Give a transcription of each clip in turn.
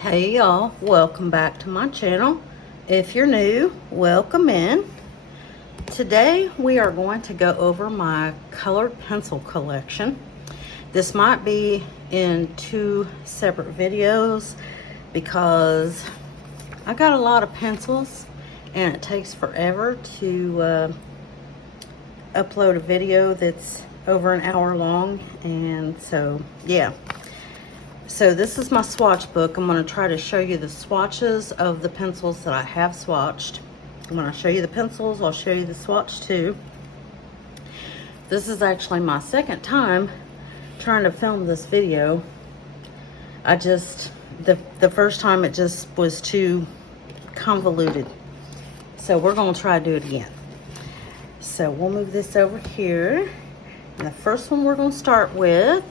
Hey y'all, welcome back to my channel. If you're new, welcome in. Today we are going to go over my colored pencil collection. This might be in two separate videos because I got a lot of pencils and it takes forever to upload a video that's over an hour long, and so yeah. So this is my swatch book. I'm going to try to show you the swatches of the pencils that I have swatched. When I show you the pencils, I'll show you the swatch too. This is actually my second time trying to film this video. The first time it just was too convoluted. So we're going to try to do it again. So we'll move this over here. And the first one we're going to start with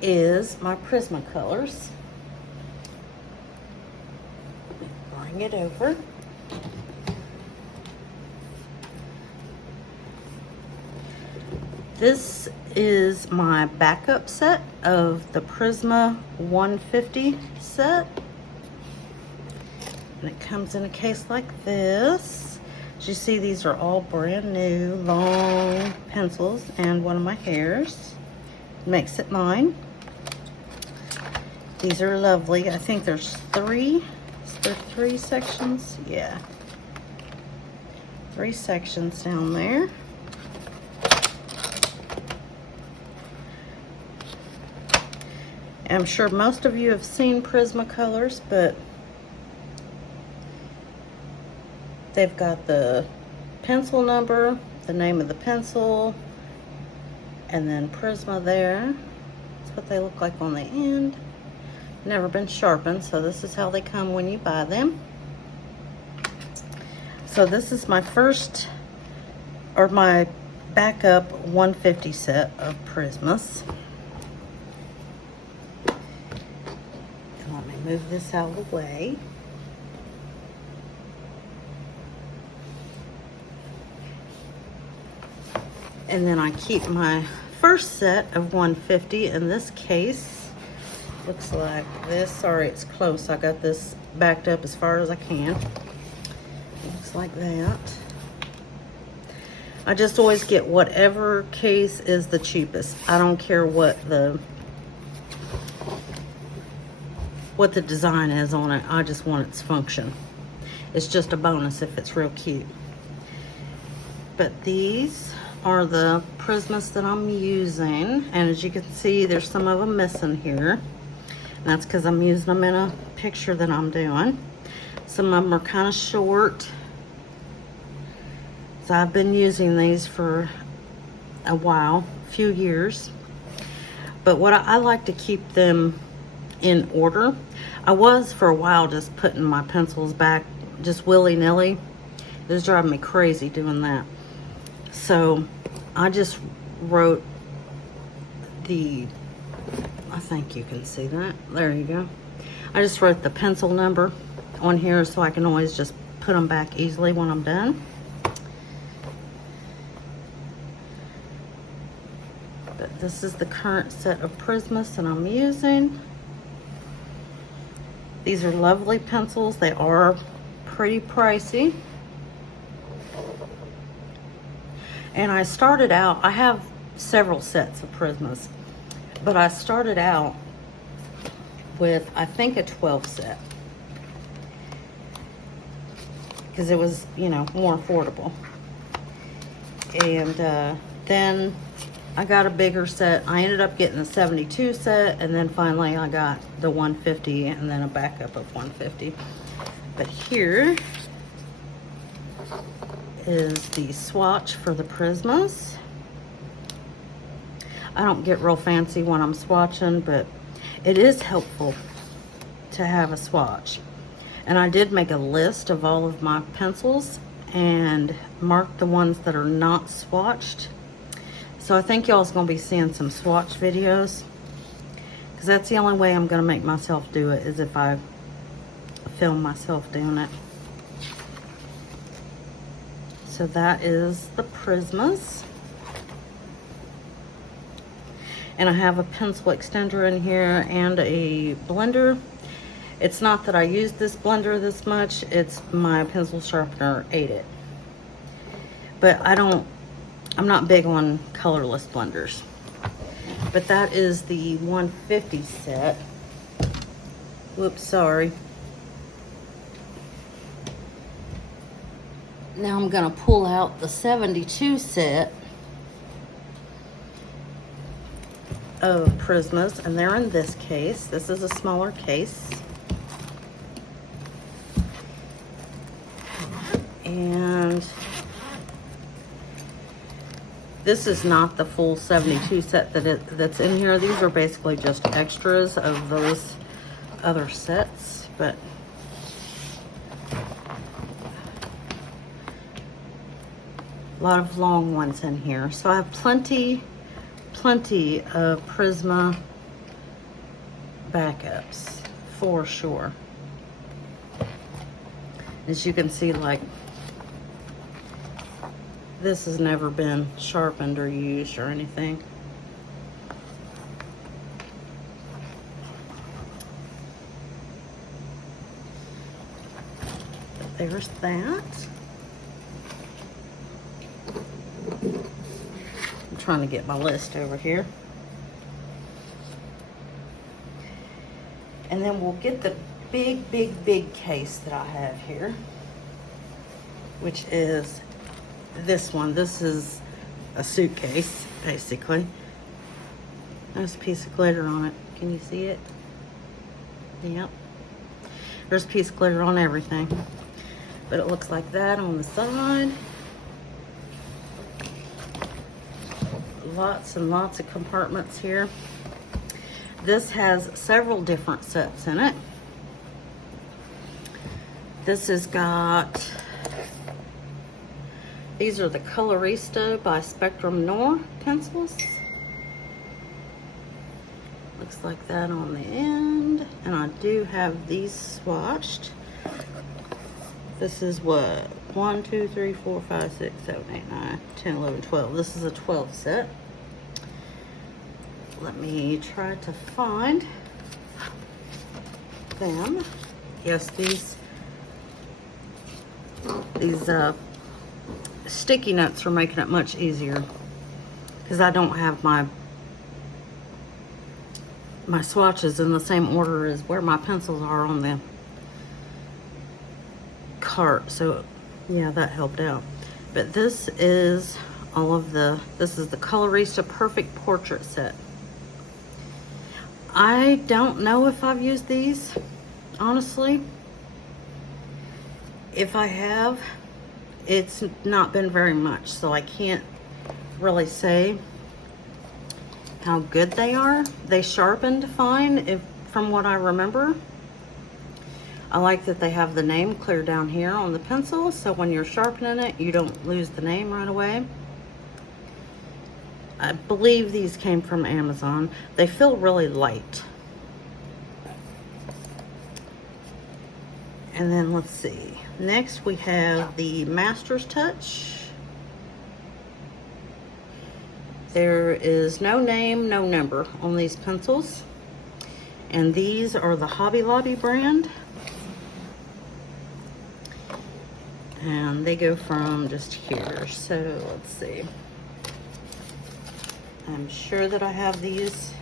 is my Prismacolors. Bring it over. This is my backup set of the Prisma 150 set. And it comes in a case like this. As you see, these are all brand new long pencils, and one of my hairs makes it mine. These are lovely. I think there's three. Is there 3 sections? Yeah. 3 sections down there. I'm sure most of you have seen Prismacolors, but they've got the pencil number, the name of the pencil, and then Prisma there. That's what they look like on the end. Never been sharpened, so this is how they come when you buy them. So this is my first, or my backup 150 set of Prismas. And let me move this out of the way. And then I keep my first set of 150 in this case. Looks like this. Sorry, it's close. I got this backed up as far as I can. Looks like that. I just always get whatever case is the cheapest. I don't care what the design is on it. I just want its function. It's just a bonus if it's real cute. But these are the Prismas that I'm using, and as you can see, there's some of them missing here. And that's because I'm using them in a picture that I'm doing. Some of them are kind of short. So I've been using these for a while, a few years. But what I like to keep them in order. I was for a while just putting my pencils back just willy-nilly. It was driving me crazy doing that. So I just wrote I think you can see that. There you go. I just wrote the pencil number on here so I can always just put them back easily when I'm done. But this is the current set of Prismas that I'm using. These are lovely pencils. They are pretty pricey. And I started out, I have several sets of Prismas, but I started out with, I think, a 12 set. Because it was, you know, more affordable. And then I got a bigger set. I ended up getting the 72 set, and then finally I got the 150 and then a backup of 150. But here is the swatch for the Prismas. I don't get real fancy when I'm swatching, but it is helpful to have a swatch. And I did make a list of all of my pencils and mark the ones that are not swatched. So I think y'all's gonna be seeing some swatch videos, because that's the only way I'm gonna make myself do it, is if I film myself doing it. So that is the Prismas. And I have a pencil extender in here and a blender. It's not that I use this blender this much, it's my pencil sharpener ate it. But I'm not big on colorless blenders. But that is the 150 set. Whoops, sorry. Now I'm gonna pull out the 72 set of Prismas, and they're in this case. This is a smaller case. And this is not the full 72 set that's in here. These are basically just extras of those other sets, but a lot of long ones in here. So I have plenty of Prisma backups for sure. As you can see, like, this has never been sharpened or used or anything. But there's that. I'm trying to get my list over here. And then we'll get the big case that I have here, which is this one. This is a suitcase, basically. There's a piece of glitter on it. Can you see it? Yep. There's a piece of glitter on everything. But it looks like that on the side. Lots and lots of compartments here. This has several different sets in it. This has got, these are the Colorista by Spectrum Noir pencils. Looks like that on the end. And I do have these swatched. This is what? 1, 2, 3, 4, 5, 6, 7, 8, 9, 10, 11, 12. This is a 12 set. Let me try to find them. Yes, these sticky notes are making it much easier because I don't have my swatches in the same order as where my pencils are on the cart. So yeah, that helped out. But this is this is the Colorista Perfect Portrait Set. I don't know if I've used these, honestly. If I have, it's not been very much, so I can't really say how good they are. They sharpened fine, from what I remember. I like that they have the name clear down here on the pencil, so when you're sharpening it, you don't lose the name right away. I believe these came from Amazon. They feel really light. And then let's see. Next we have the Master's Touch. There is no name, no number on these pencils. And these are the Hobby Lobby brand. And they go from just here. So let's see. I'm sure that I have these.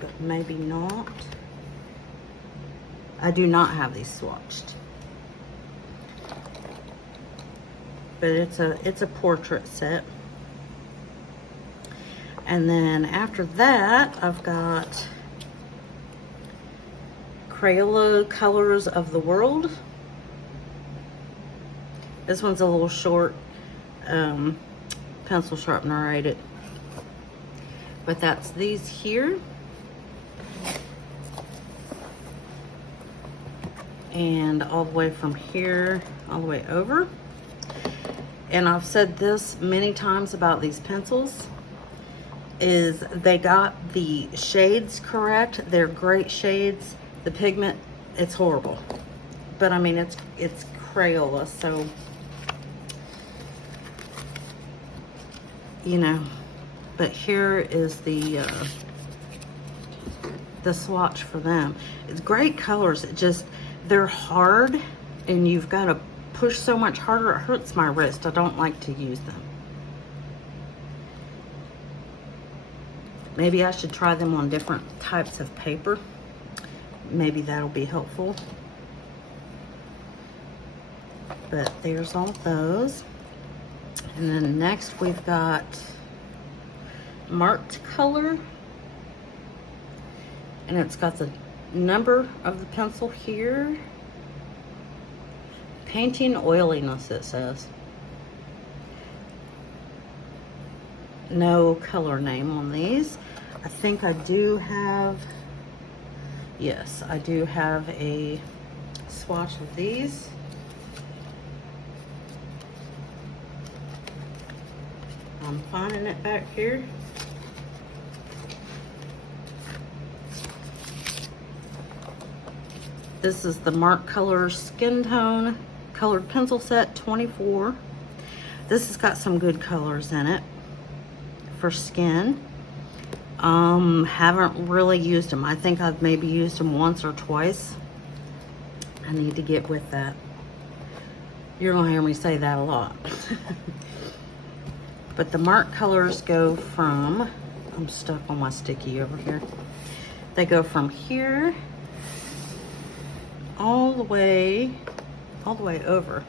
But maybe not. I do not have these swatched. But it's a portrait set. And then after that, I've got Crayola Colors of the World. This one's a little short pencil sharpener, I ate it. But that's these here. And all the way from here, all the way over. And I've said this many times about these pencils, is they got the shades correct. They're great shades. The pigment, it's horrible. But I mean, it's Crayola, so, you know, but here is the swatch for them. It's great colors. It just, they're hard, and you've got to push so much harder. It hurts my wrist. I don't like to use them. Maybe I should try them on different types of paper. Maybe that'll be helpful. But there's all those. And then next we've got marked color. And it's got the number of the pencil here. Painting oiliness, it says. No color name on these. I think I do have, yes, I do have a swatch of these. I'm finding it back here. This is the Mark Color Skin Tone Colored Pencil Set 24. This has got some good colors in it for skin. Haven't really used them. I think I've maybe used them once or twice. I need to get with that. You're gonna hear me say that a lot. But the Mark colors go from, I'm stuck on my sticky over here. They go from here all the way over.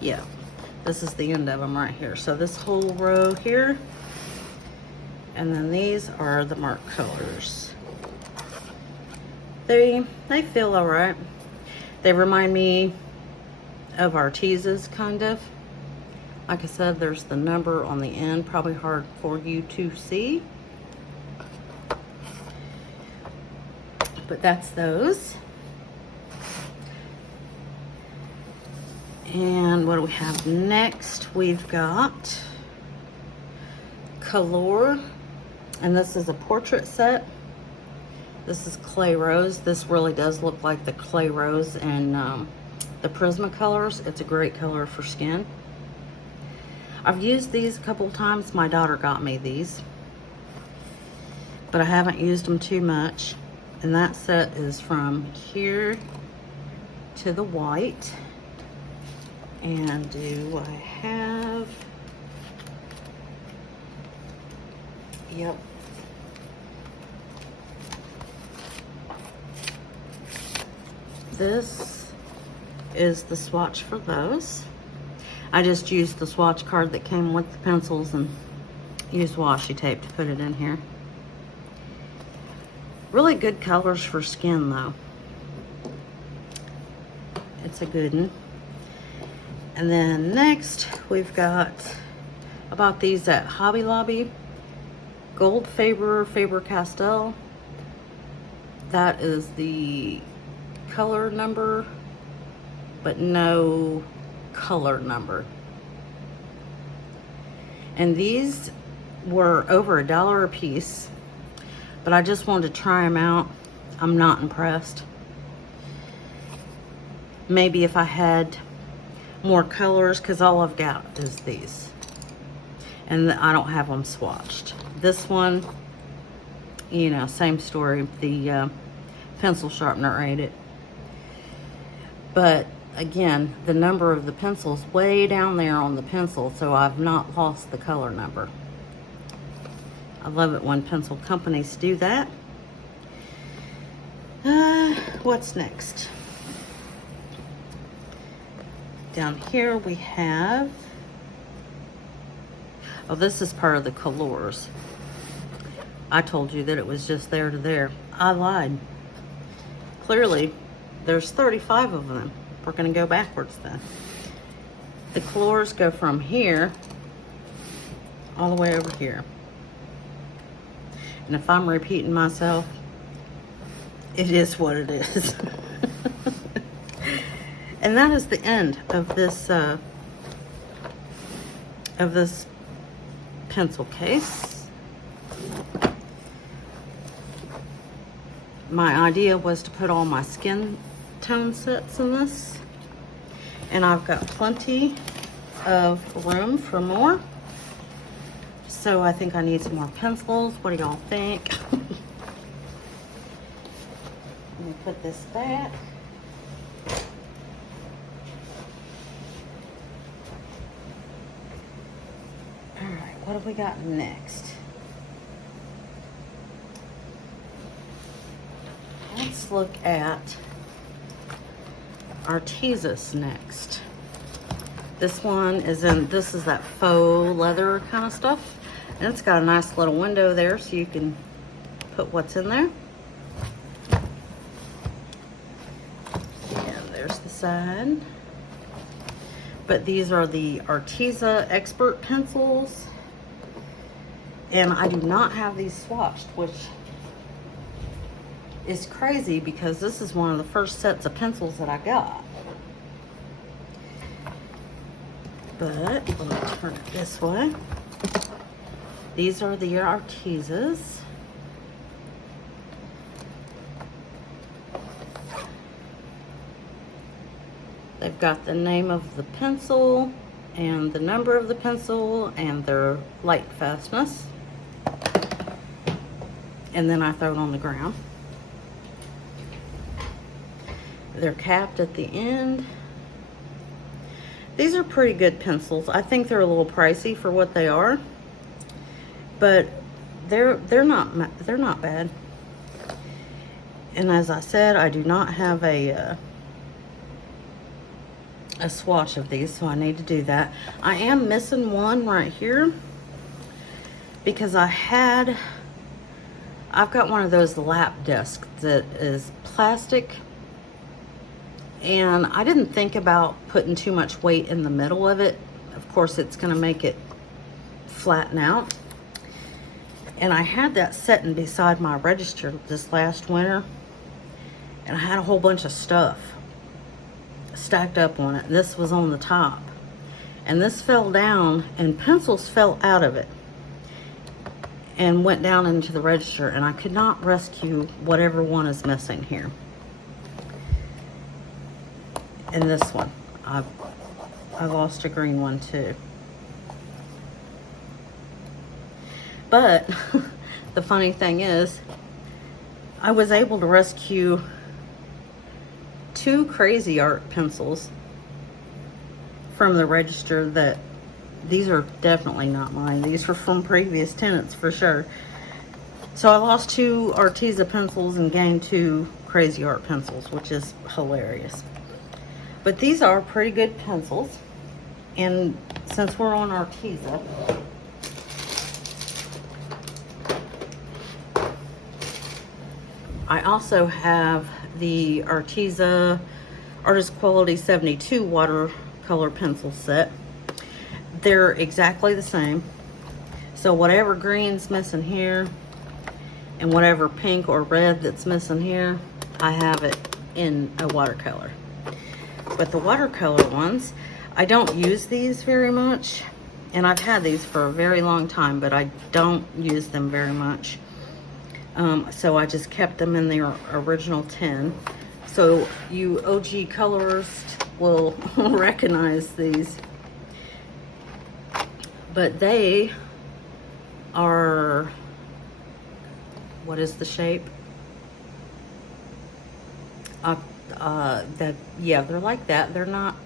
Yeah, this is the end of them right here. So this whole row here, and then these are the Mark colors. They feel all right. They remind me of Arteza's, kind of. Like I said, there's the number on the end, probably hard for you to see. But that's those. And what do we have next? We've got Kalour, and this is a portrait set. This is Clay Rose. This really does look like the Clay Rose and the Prismacolors. It's a great color for skin. I've used these a couple of times. My daughter got me these, but I haven't used them too much. And that set is from here to the white. And do I have, yep. This is the swatch for those. I just used the swatch card that came with the pencils and used washi tape to put it in here. Really good colors for skin though. It's a good one. And then next we've got, I bought these at Hobby Lobby. Gold Faber Castell. That is the color number, but no color number. And these were over $1 a piece, but I just wanted to try them out. I'm not impressed. Maybe if I had more colors, because all I've got is these. And I don't have them swatched. This one, you know, same story. The pencil sharpener ate it. But again, the number of the pencils way down there on the pencil, so I've not lost the color number. I love it when pencil companies do that. What's next? Down here we have, oh, this is part of the Colors. I told you that it was just there to there. I lied. Clearly, there's 35 of them. We're gonna go backwards then. The Colors go from here all the way over here. And if I'm repeating myself, it is what it is. And that is the end of this pencil case. My idea was to put all my skin tone sets in this, and I've got plenty of room for more. So I think I need some more pencils. What do y'all think? Let me put this back. All right, what have we got next? Let's look at Arteza next. This one is this is that faux leather kind of stuff. And it's got a nice little window there so you can put what's in there. And there's the side. But these are the Arteza Expert pencils. And I do not have these swatched, which is crazy because this is one of the first sets of pencils that I got. But let me turn it this way. These are the Artezas. They've got the name of the pencil and the number of the pencil and their light fastness. And then I throw it on the ground. They're capped at the end. These are pretty good pencils. I think they're a little pricey for what they are, but they're not bad. And as I said, I do not have a swatch of these, so I need to do that. I am missing one right here because I've got one of those lap desks that is plastic, and I didn't think about putting too much weight in the middle of it. Of course, it's going to make it flatten out. And I had that sitting beside my register this last winter, and I had a whole bunch of stuff stacked up on it. This was on the top, and this fell down, and pencils fell out of it and went down into the register, and I could not rescue whatever one is missing here. And this one, I lost a green one too. But the funny thing is, I was able to rescue 2 Crazy Art pencils from the register. That these are definitely not mine. These were from previous tenants for sure. So I lost 2 Arteza pencils and gained 2 Crazy Art pencils, which is hilarious. But these are pretty good pencils. And since we're on Arteza, I also have the Arteza Artist Quality 72 watercolor pencil set. They're exactly the same. So whatever green's missing here and whatever pink or red that's missing here, I have it in a watercolor. But the watercolor ones, I don't use these very much. And I've had these for a very long time, but I don't use them very much. So I just kept them in their original tin. So you OG colorists will recognize these. But they are, what is the shape? Yeah, they're like that. They're not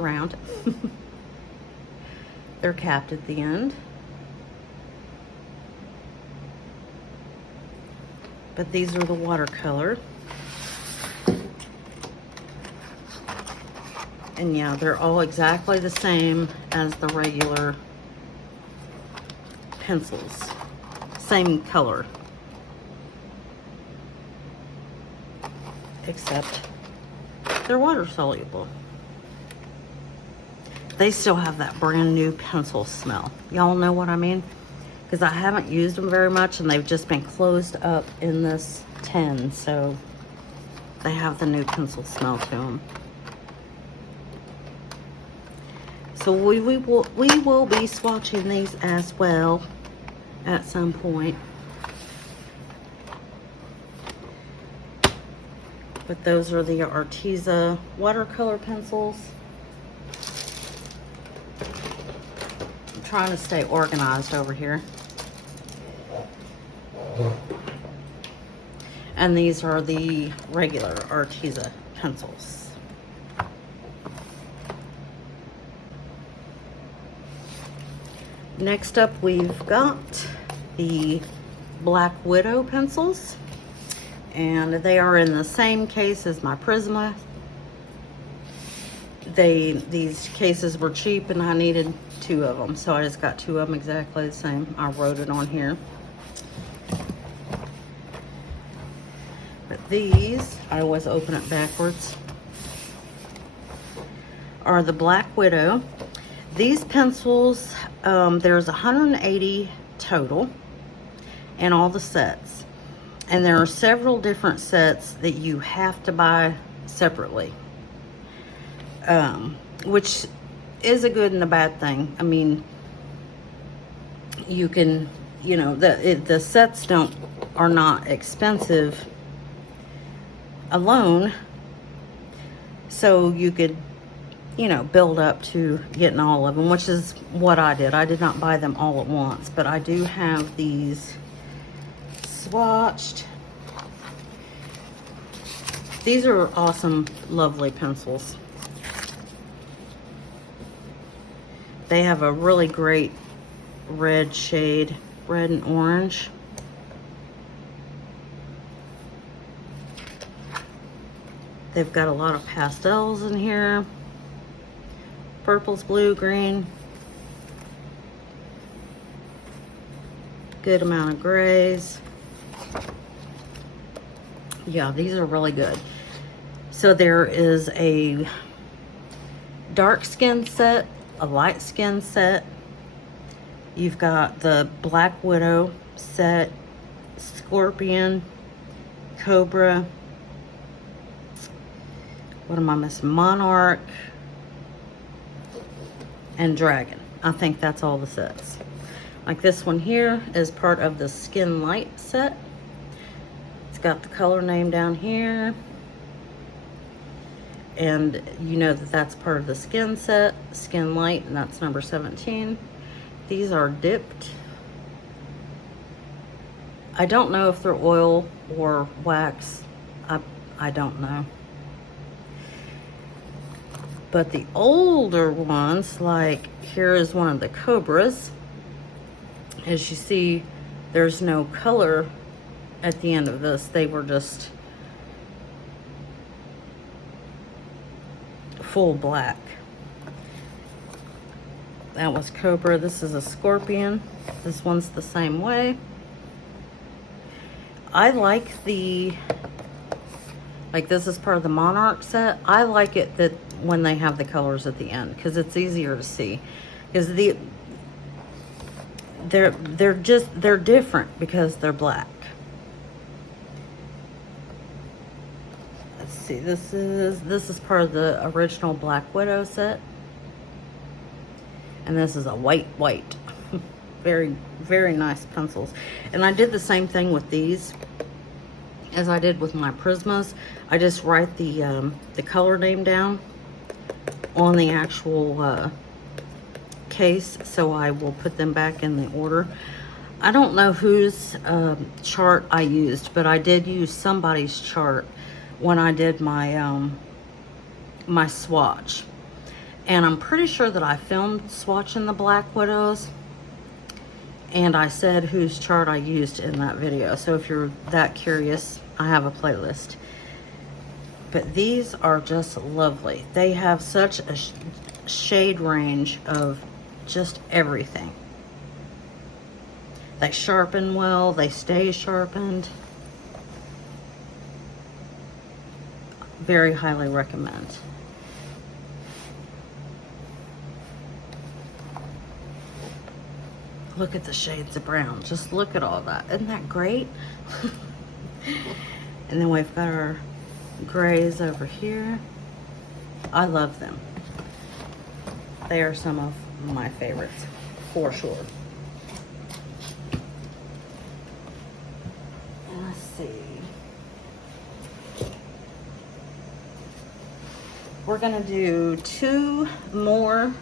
round. They're capped at the end. But these are the watercolor. And yeah, they're all exactly the same as the regular pencils. Same color. Except they're water soluble. They still have that brand new pencil smell. Y'all know what I mean? Because I haven't used them very much, and they've just been closed up in this tin, so they have the new pencil smell to them. So we will be swatching these as well at some point. But those are the Arteza watercolor pencils. trying to stay organized over here. And these are the regular Arteza pencils. Next up, we've got the Black Widow pencils. And they are in the same case as my Prisma. These cases were cheap and I needed 2 of them, so I just got 2 of them exactly the same. I wrote it on here. But these, I always open it backwards, are the Black Widow. These pencils, there's 180 total in all the sets. And there are several different sets that you have to buy separately. Which is a good and a bad thing. I mean, you can, you know, the sets are not expensive alone, so you could, you know, build up to getting all of them, which is what I did. I did not buy them all at once, but I do have these swatched. These are awesome, lovely pencils. They have a really great red shade, red and orange. They've got a lot of pastels in here. Purples, blue, green. Good amount of grays. Yeah, these are really good. So there is a dark skin set, a light skin set. You've got the Black Widow set, Scorpion, Cobra. What am I missing? Monarch and Dragon. I think that's all the sets. Like this one here is part of the Skin Light set. It's got the color name down here. And you know that that's part of the Skin set, Skin Light, and that's number 17. These are dipped. I don't know if they're oil or wax. I don't know. But the older ones, like here is one of the Cobras. As you see, there's no color at the end of this. They were just full black. That was Cobra. This is a Scorpion. This one's the same way. I like this is part of the Monarch set. I like it that when they have the colors at the end, because it's easier to see. Because they're different because they're black. Let's see, this is part of the original Black Widow set. And this is a white. Very, very nice pencils. And I did the same thing with these as I did with my Prismas. I just write the color name down on the actual case, so I will put them back in the order. I don't know whose chart I used, but I did use somebody's chart when I did my my swatch. And I'm pretty sure that I filmed swatching the Black Widows, and I said whose chart I used in that video. So if you're that curious, I have a playlist. But these are just lovely. They have such a shade range of just everything. They sharpen well, they stay sharpened. Very highly recommend. Look at the shades of brown. Just look at all that. Isn't that great? And then we've got our grays over here. I love them. They are some of my favorites, for sure. Let's see. We're gonna do 2 more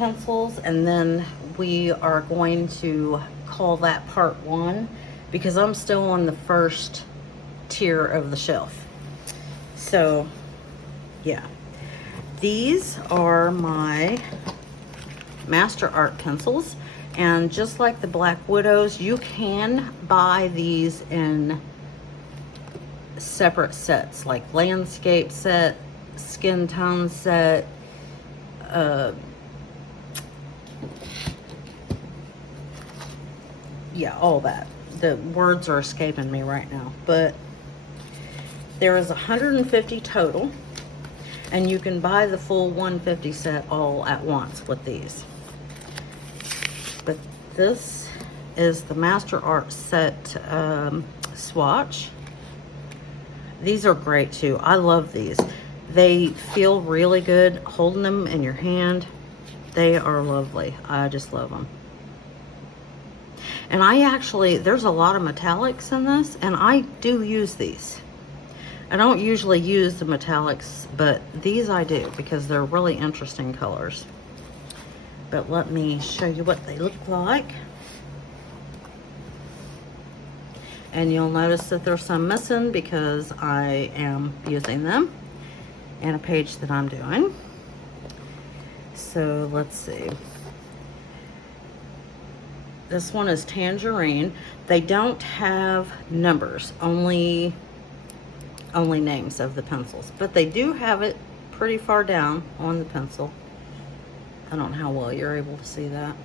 pencils, and then we are going to call that part 1 because I'm still on the first tier of the shelf. So yeah, these are my Master Art pencils, and just like the Black Widows, you can buy these in separate sets, like landscape set, skin tone set, yeah, all that. The words are escaping me right now, but there is 150 total, and you can buy the full 150 set all at once with these. But this is the Master Art set swatch. These are great too. I love these. They feel really good holding them in your hand. They are lovely. I just love them. And I actually, there's a lot of metallics in this, and I do use these. I don't usually use the metallics, but these I do because they're really interesting colors. But let me show you what they look like. And you'll notice that there's some missing because I am using them in a page that I'm doing. So let's see. This one is Tangerine. They don't have numbers, only names of the pencils, but they do have it pretty far down on the pencil. I don't know how well you're able to see that.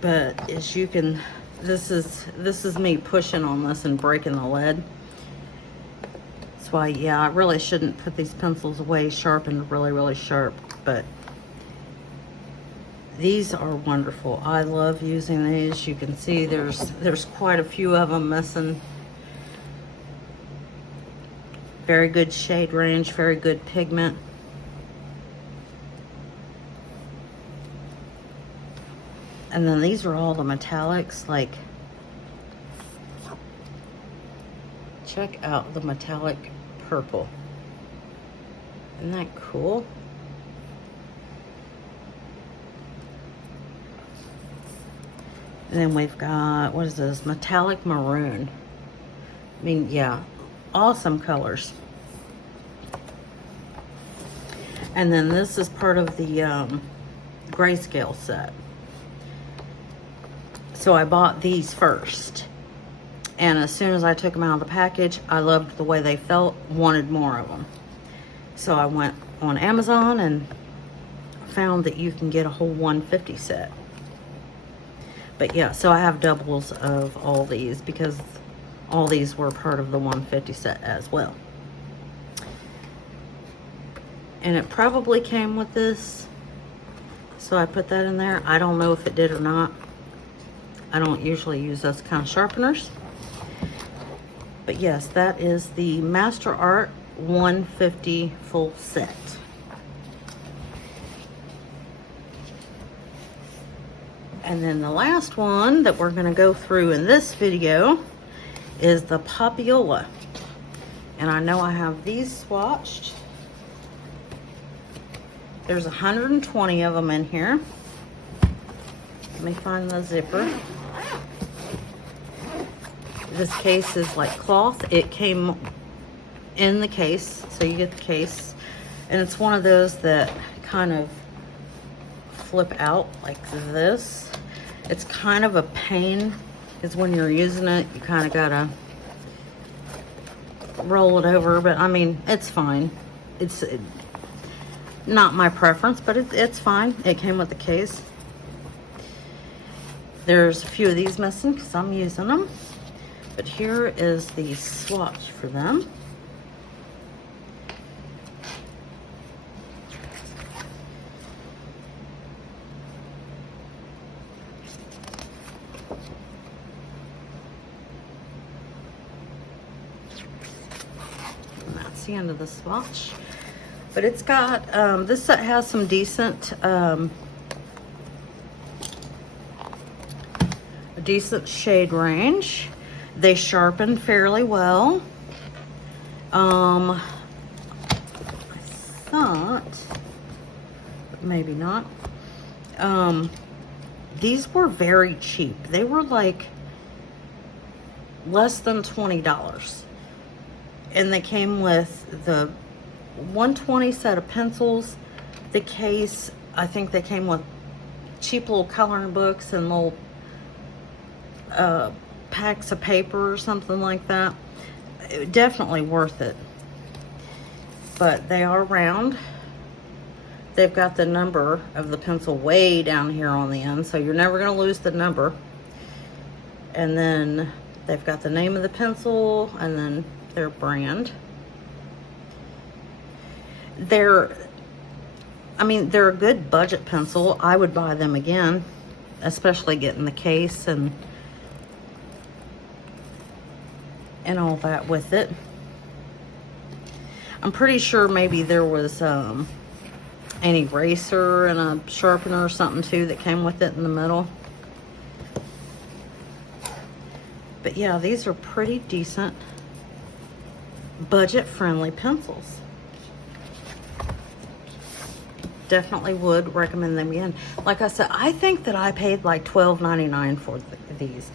But as you can, this is me pushing on this and breaking the lead. That's why, yeah, I really shouldn't put these pencils away sharpened really sharp, but these are wonderful. I love using these. You can see there's quite a few of them missing. Very good shade range, very good pigment. And then these are all the metallics. Like, check out the metallic purple. Isn't that cool? And then we've got, what is this? Metallic maroon. I mean, yeah, awesome colors. And then this is part of the grayscale set. So I bought these first. And as soon as I took them out of the package, I loved the way they felt, wanted more of them. So I went on Amazon and found that you can get a whole 150 set. But yeah, so I have doubles of all these because all these were part of the 150 set as well. And it probably came with this, so I put that in there. I don't know if it did or not. I don't usually use those kind of sharpeners. But yes, that is the Master Art 150 full set. And then the last one that we're going to go through in this video is the Popyola. And I know I have these swatched. There's 120 of them in here. Let me find the zipper. This case is like cloth. It came in the case, so you get the case. And it's one of those that kind of flip out like this. It's kind of a pain because when you're using it, you kind of gotta roll it over, but I mean, it's fine. It's not my preference, but it's fine. It came with the case. There's a few of these missing because I'm using them, but here is the swatch for them. The end of the swatch, but it's got this set has some decent shade range. They sharpen fairly well. I thought, maybe not. These were very cheap. They were like less than $20. And they came with the 120 set of pencils, the case. I think they came with cheap little coloring books and little packs of paper or something like that. Definitely worth it. But they are round. They've got the number of the pencil way down here on the end, so you're never going to lose the number. And then they've got the name of the pencil and then their brand. They're a good budget pencil. I would buy them again, especially getting the case and all that with it. I'm pretty sure maybe there was an eraser and a sharpener or something too that came with it in the middle. But yeah, these are pretty decent, budget-friendly pencils. Definitely would recommend them again. Like I said, I think that I paid like $12.99 for these.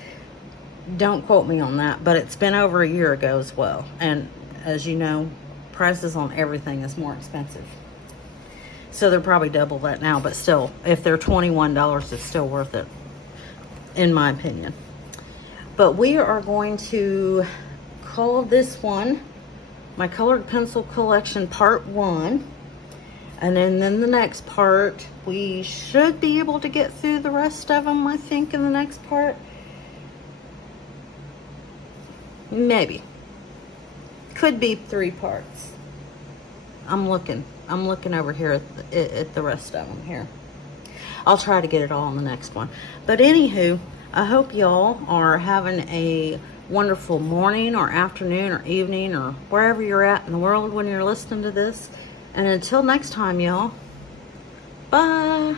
Don't quote me on that, but it's been over a year ago as well. And as you know, prices on everything is more expensive. So they're probably double that now, but still, if they're $21, it's still worth it, in my opinion. But we are going to call this one my Colored Pencil Collection Part 1. And then the next part, we should be able to get through the rest of them, I think, in the next part. Maybe. Could be 3 parts. I'm looking over here at the rest of them here. I'll try to get it all in the next one. But anywho, I hope y'all are having a wonderful morning or afternoon or evening or wherever you're at in the world when you're listening to this. And until next time, y'all, bye.